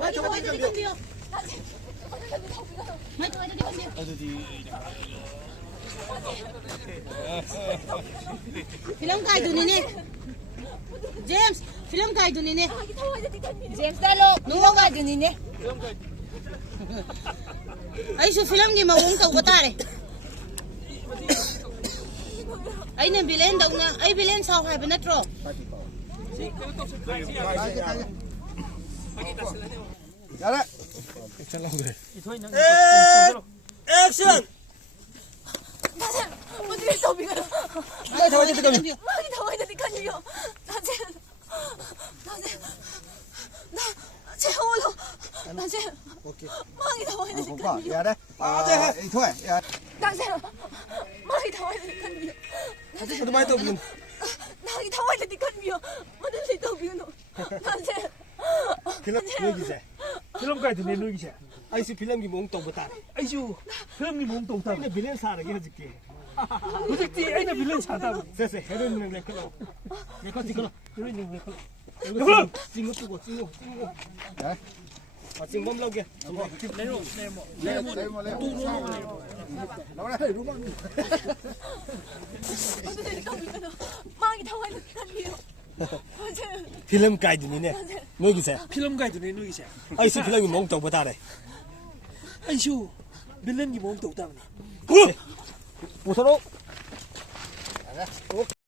ꯃꯥꯒꯤ ꯊꯋꯥꯏꯗꯗꯤ ꯈꯟꯕꯤꯌꯣ ꯃꯥꯒꯤ ꯊꯋꯥꯏꯗꯗꯤ ꯈꯟꯕꯤꯌꯣ फिल्म का दुनिने जेम्स फिल्म का दुनिने जेम्स डालो नुवा का दुनिने ऐसु फिल्म की मवंग तो बता रे अइने विलेन दउना अइ विलेन साव हाइब नत्रो यारे एक्शन 어떻게 더비가 마기 타와이드디 간비요 마기 타와이드디 간비요 나 제호로 나 제 오케이 마기 타와이드디 간비요 야래 이 토에 야 당신 마기 타와이드디 간비요 저도 많이 떠비요 마기 타와이드디 간비요 어떻게 더비요 당신 필름 누기세 필름 가이드 내 누기세 아이스 필름기 몽 똥부터 아이슈 필름기 몽 똥부터 근데 빌런 사라게 해줄게 그렇지 애나 빌런 사다 세세 헤로인을 내걸어 내거 찍어 헤로인을 내걸어 내걸어 찡거 뜨고 찡거 야 아 찡범 러게 내로 나와라 루만 어떻게 더비가 마기 타와이드디 간비요 필름 가이드네 누기세 필름 가이드네 누기세 아이스 필름기 몽 똥부터 아이슈 빌런기 몽 똥부터 그래 보서로